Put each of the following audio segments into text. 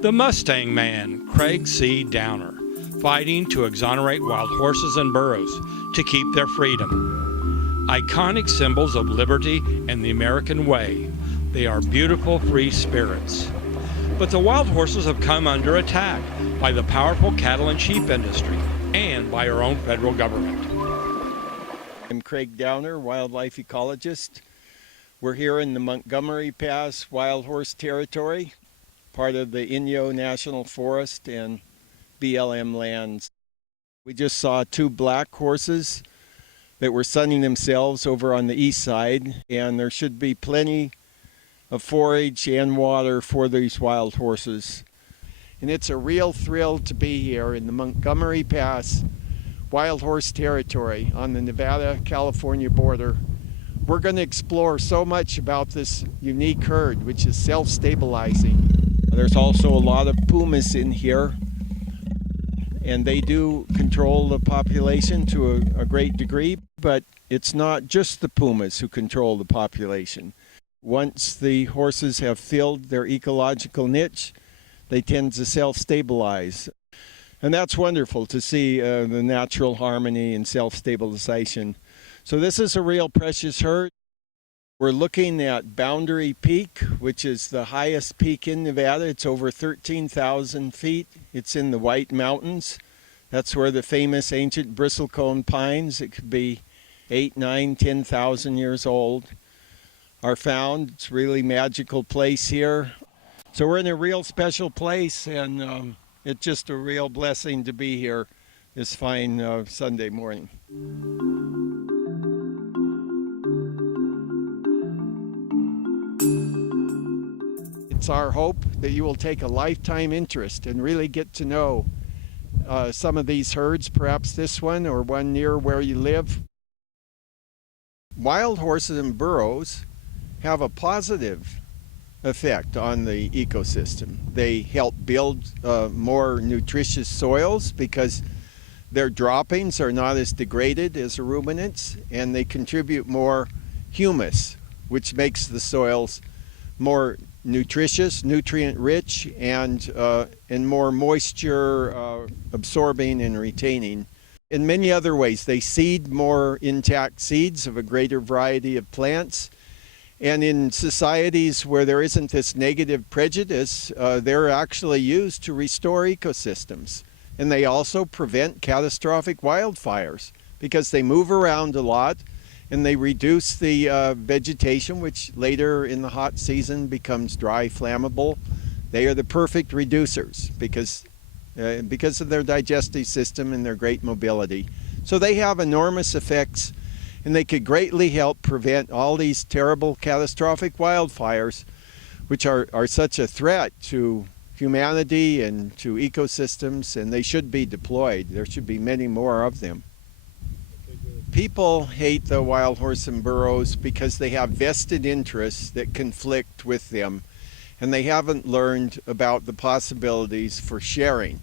The Mustang Man, Craig C. Downer, fighting to exonerate wild horses and burros to keep their freedom. Iconic symbols of liberty and the American way, they are beautiful free spirits. But the wild horses have come under attack by the powerful cattle and sheep industry and by our own federal government. I'm Craig Downer, wildlife ecologist. We're here in the Montgomery Pass Wild Horse Territory, part of the Inyo National Forest and BLM lands. We just saw two black horses that were sunning themselves over on the east side, and there should be plenty of forage and water for these wild horses. And it's a real thrill to be here in the Montgomery Pass Wild Horse Territory on the Nevada-California border. We're going to explore so much about this unique herd, which is self-stabilizing. There's also a lot of pumas in here, and they do control the population to a great degree, but it's not just the pumas who control the population. Once the horses have filled their ecological niche, they tend to self-stabilize. And that's wonderful to see the natural harmony and self-stabilization. So this is a real precious herd. We're looking at Boundary Peak, which is the highest peak in Nevada. It's over 13,000 feet. It's in the White Mountains. That's where the famous ancient bristlecone pines, it could be 8, 9, 10,000 years old, are found. It's a really magical place here. So we're in a real special place, and it's just a real blessing to be here this fine Sunday morning. It's our hope that you will take a lifetime interest and really get to know some of these herds, perhaps this one or one near where you live. Wild horses and burros have a positive effect on the ecosystem. They help build more nutritious soils because their droppings are not as degraded as ruminants, and they contribute more humus, which makes the soils more nutritious, nutrient-rich, and more moisture absorbing and retaining. In many other ways, they seed more intact seeds of a greater variety of plants. And in societies where there isn't this negative prejudice, they're actually used to restore ecosystems. And they also prevent catastrophic wildfires because they move around a lot and they reduce the vegetation, which later in the hot season becomes dry, flammable. They are the perfect reducers because of their digestive system and their great mobility. So they have enormous effects, and they could greatly help prevent all these terrible catastrophic wildfires, which are such a threat to humanity and to ecosystems, and they should be deployed. There should be many more of them. People hate the wild horse and burros because they have vested interests that conflict with them, and they haven't learned about the possibilities for sharing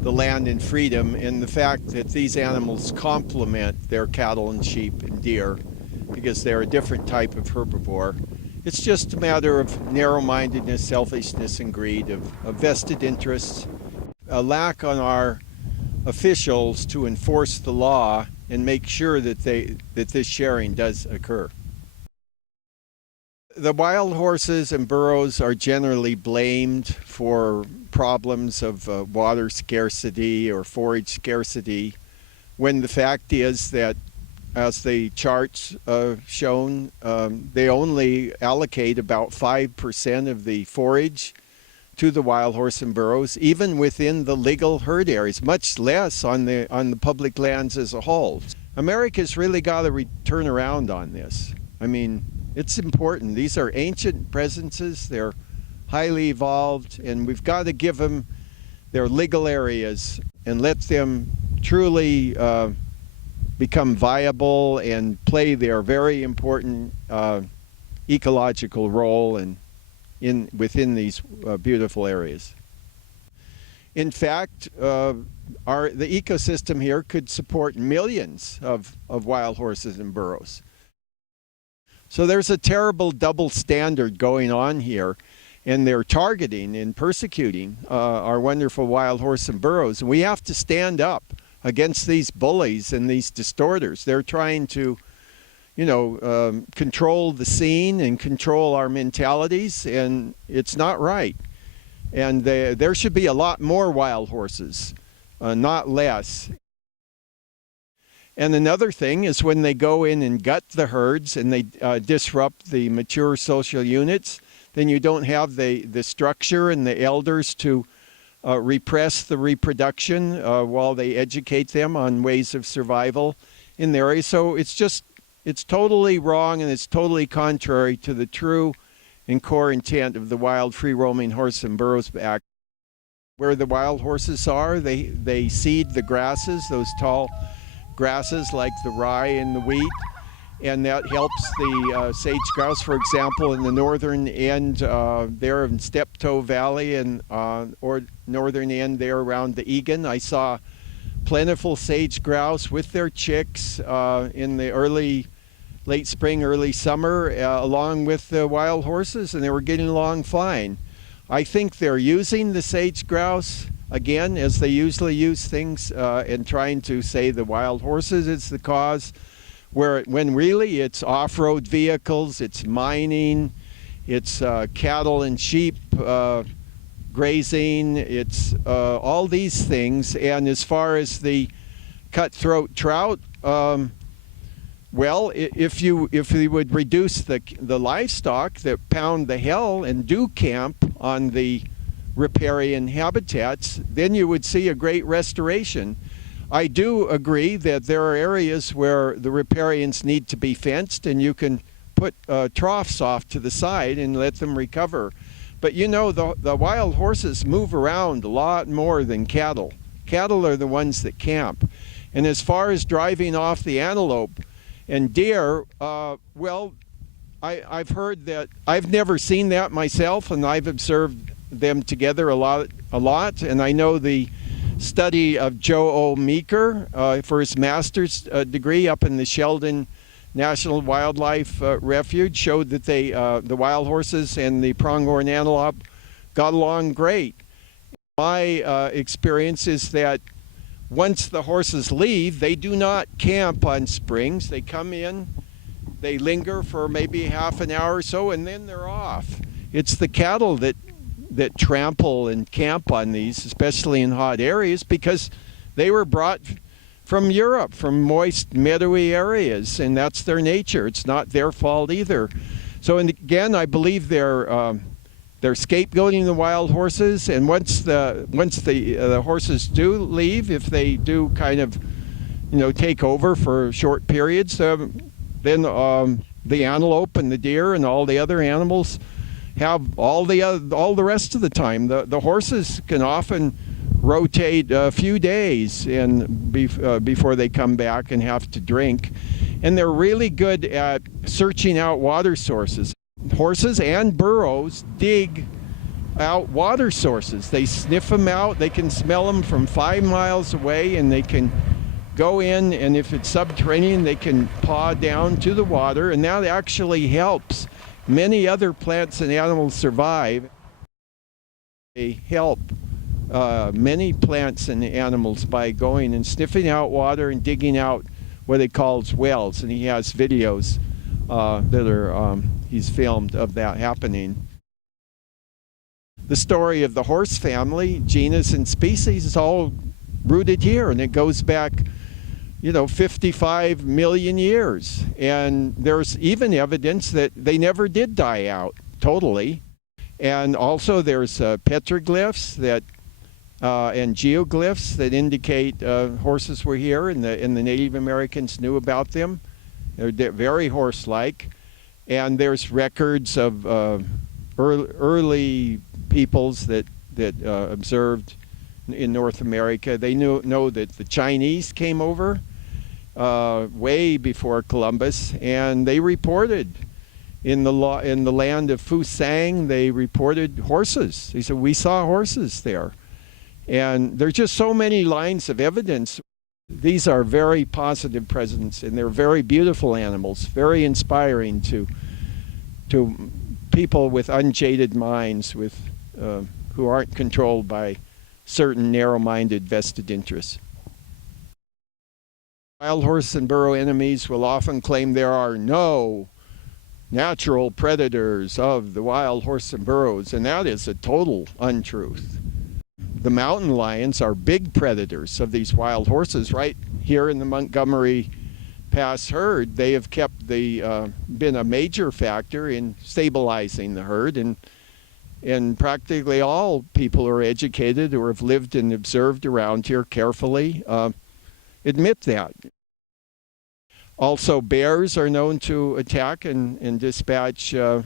the land and freedom, and the fact that these animals complement their cattle and sheep and deer because they're a different type of herbivore. It's just a matter of narrow-mindedness, selfishness, and greed, of vested interests, a lack on our officials to enforce the law and make sure that this sharing does occur. The wild horses and burros are generally blamed for problems of water scarcity or forage scarcity, when the fact is that, as the charts shown, they only allocate about 5% of the forage to the wild horse and burros, even within the legal herd areas, much less on the public lands as a whole. America's really got to turn around on this. I mean, it's important. These are ancient presences. They're highly evolved, and we've got to give them their legal areas and let them truly become viable and play their very important ecological role within these beautiful areas. In fact, the ecosystem here could support millions of wild horses and burros. So there's a terrible double standard going on here. and they're targeting and persecuting our wonderful wild horse and burros. And we have to stand up against these bullies and these distorters. They're trying to, control the scene and control our mentalities, and it's not right. And there should be a lot more wild horses, not less. And another thing is when they go in and gut the herds and they disrupt the mature social units, then you don't have the structure and the elders to repress the reproduction while they educate them on ways of survival in the area. So it's totally wrong, and it's totally contrary to the true and core intent of the Wild Free Roaming Horse and Burros Act. Where the wild horses are, they seed the grasses, those tall grasses like the rye and the wheat, and that helps the sage grouse, for example, in the northern end there in Steptoe Valley and or northern end there around the Egan. I saw plentiful sage grouse with their chicks in the late spring, early summer, along with the wild horses, and they were getting along fine. I think they're using the sage grouse again, as they usually use things, and trying to say the wild horses is the cause, when really it's off-road vehicles, it's mining, it's cattle and sheep grazing, it's all these things. And as far as the cutthroat trout, well, if you would reduce the livestock that pound the hell and do camp on the riparian habitats, then you would see a great restoration. I do agree that there are areas where the riparians need to be fenced, and you can put troughs off to the side and let them recover. But the wild horses move around a lot more than cattle. Cattle are the ones that camp. And as far as driving off the antelope and deer, well, I've heard that. I've never seen that myself, and I've observed them together a lot, and I know the study of Joe O. Meeker for his master's degree up in the Sheldon National Wildlife Refuge showed that the wild horses and the pronghorn antelope got along great. My experience is that once the horses leave, they do not camp on springs. They come in, they linger for maybe half an hour or so, and then they're off. It's the cattle that trample and camp on these, especially in hot areas, because they were brought from Europe, from moist, meadowy areas, and that's their nature. It's not their fault either. So, and again, I believe they're scapegoating the wild horses, and once the horses do leave, if they do kind of, take over for short periods, then the antelope and the deer and all the other animals have all the rest of the time. The horses can often rotate a few days before they come back and have to drink, and they're really good at searching out water sources. Horses and burros dig out water sources. They sniff them out. They can smell them from 5 miles away, and they can go in, and if it's subterranean, they can paw down to the water, and that actually helps many other plants and animals survive. They help many plants and animals by going and sniffing out water and digging out what he calls wells, and he has videos that are he's filmed of that happening. The story of the horse family, genus and species, is all rooted here, and it goes back 55 million years. And there's even evidence that they never did die out totally. And also there's petroglyphs that and geoglyphs that indicate horses were here, and the Native Americans knew about them. They're very horse-like. And there's records of early peoples that observed in North America. They know that the Chinese came over way before Columbus, and they reported in the land of Fusang. They reported horses. They said, we saw horses there. And there's just so many lines of evidence. These are very positive presents, and they're very beautiful animals, very inspiring to people with unjaded minds, who aren't controlled by certain narrow-minded vested interests. Wild horse and burro enemies will often claim there are no natural predators of the wild horse and burros, and that is a total untruth. The mountain lions are big predators of these wild horses. Right here in the Montgomery Pass herd, they have been a major factor in stabilizing the herd, and practically all people who are educated or have lived and observed around here carefully admit that. Also, bears are known to attack and dispatch the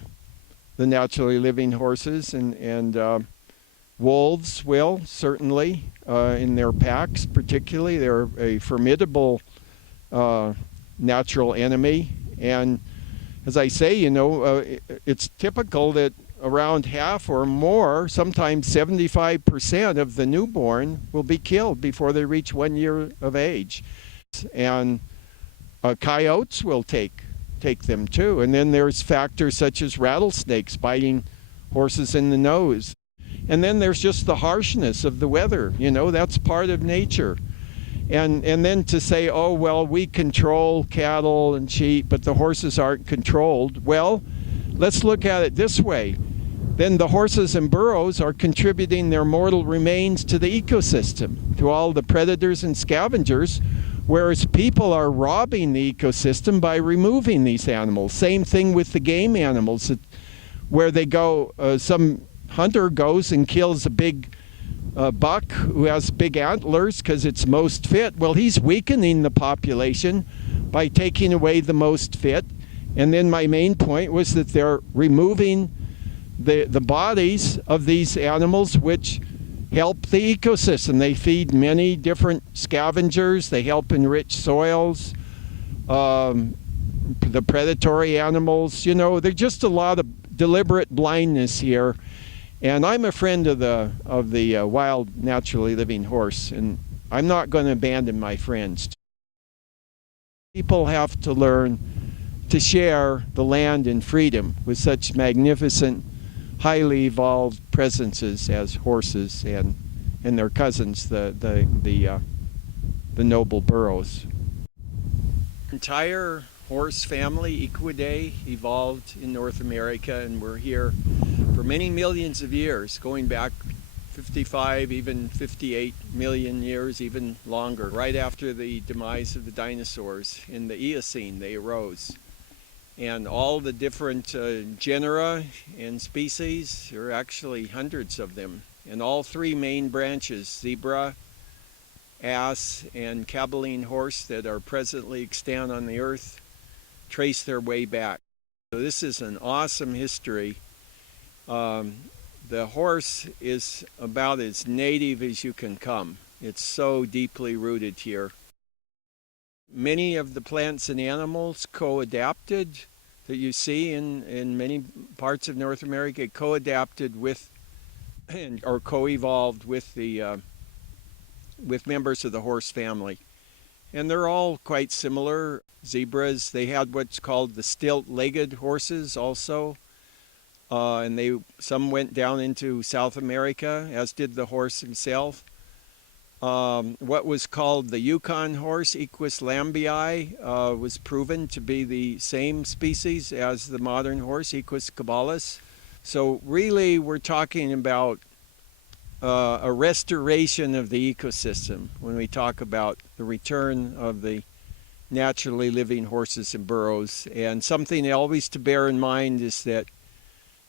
naturally living horses, and wolves will, certainly, in their packs particularly. They're a formidable natural enemy. And as I say, it's typical that around half or more, sometimes 75% of the newborn will be killed before they reach 1 year of age. And coyotes will take them too. And then there's factors such as rattlesnakes biting horses in the nose. And then there's just the harshness of the weather. That's part of nature. And then to say, oh, well, we control cattle and sheep, but the horses aren't controlled. Well, let's look at it this way. Then the horses and burros are contributing their mortal remains to the ecosystem, to all the predators and scavengers, whereas people are robbing the ecosystem by removing these animals. Same thing with the game animals, where they go, some hunter goes and kills a big buck who has big antlers because it's most fit. Well, he's weakening the population by taking away the most fit. And then my main point was that they're removing the bodies of these animals, which help the ecosystem. They feed many different scavengers. They help enrich soils. The predatory animals, there's just a lot of deliberate blindness here. And I'm a friend of the wild, naturally living horse, and I'm not going to abandon my friends. People have to learn to share the land in freedom with such magnificent, highly evolved presences as horses and their cousins, the noble burros. Entire horse family, Equidae, evolved in North America, and we're here for many millions of years, going back 55, even 58 million years, even longer. Right after the demise of the dinosaurs in the Eocene, they arose. And all the different genera and species, there are actually hundreds of them. And all three main branches, zebra, ass, and caballine horse, that are presently extant on the earth, trace their way back. So this is an awesome history. The horse is about as native as you can come. It's so deeply rooted here. Many of the plants and animals co-adapted that you see in many parts of North America, co-adapted with or co-evolved with with members of the horse family. And they're all quite similar. Zebras, they had what's called the stilt-legged horses also. And some went down into South America, as did the horse himself. What was called the Yukon horse, Equus lambii, was proven to be the same species as the modern horse, Equus caballus. So really, we're talking about a restoration of the ecosystem when we talk about the return of the naturally living horses and burros. And something always to bear in mind is that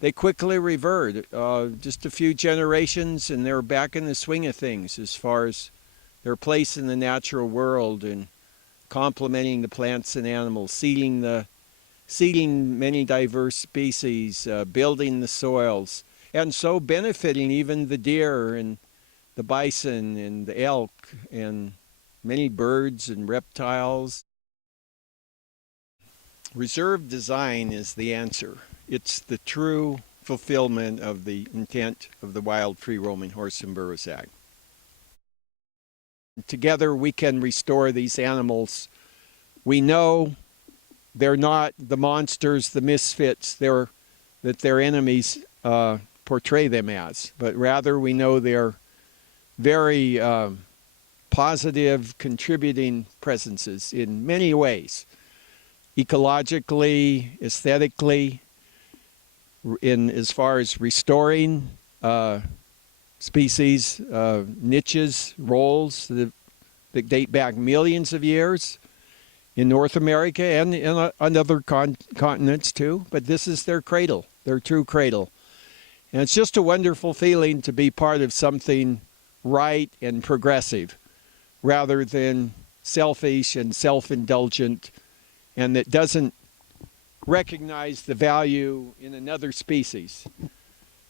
they quickly revert. Just a few generations and they're back in the swing of things as far as their place in the natural world and complementing the plants and animals, seeding many diverse species, building the soils, and so benefiting even the deer and the bison and the elk and many birds and reptiles. Reserve design is the answer. It's the true fulfillment of the intent of the Wild Free Roaming Horse and Burros Act. Together we can restore these animals. We know they're not the monsters, the misfits. They're that their enemies portray them as, but rather we know they're very positive, contributing presences in many ways, ecologically, aesthetically, in as far as restoring species, niches, roles that date back millions of years in North America and on other continents too. But this is their cradle, their true cradle. And it's just a wonderful feeling to be part of something right and progressive rather than selfish and self-indulgent, and that doesn't recognize the value in another species.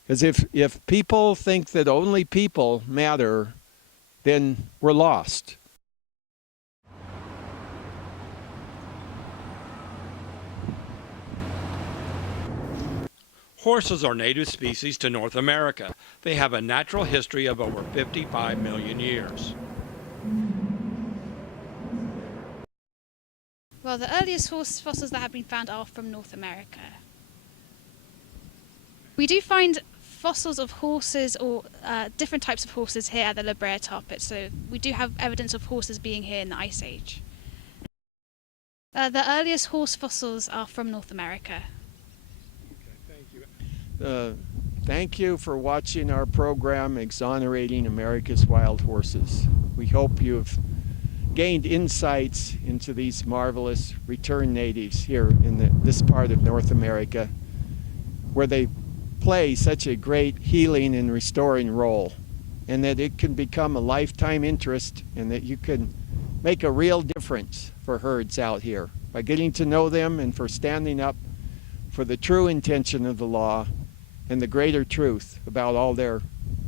Because if people think that only people matter, then we're lost. Horses are native species to North America. They have a natural history of over 55 million years. Well, the earliest horse fossils that have been found are from North America. We do find fossils of horses or different types of horses here at the La Brea tar pit, so we do have evidence of horses being here in the Ice Age. The earliest horse fossils are from North America. Thank you for watching our program, Exonerating America's Wild Horses. We hope you've gained insights into these marvelous return natives here in this part of North America, where they play such a great healing and restoring role, and that it can become a lifetime interest, and that you can make a real difference for herds out here by getting to know them and for standing up for the true intention of the law and the greater truth about all their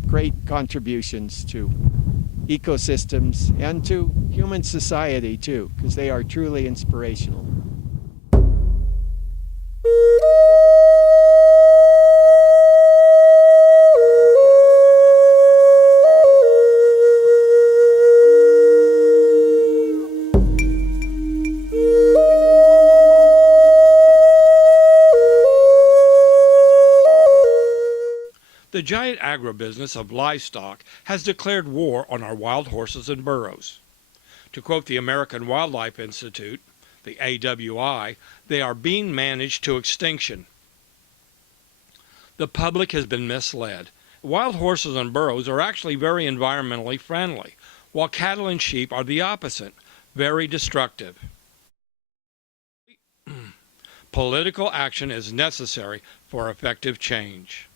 great contributions to ecosystems and to human society too, because they are truly inspirational. The giant agribusiness of livestock has declared war on our wild horses and burros. To quote the American Wildlife Institute, the AWI, they are being managed to extinction. The public has been misled. Wild horses and burros are actually very environmentally friendly, while cattle and sheep are the opposite, very destructive. Political action is necessary for effective change.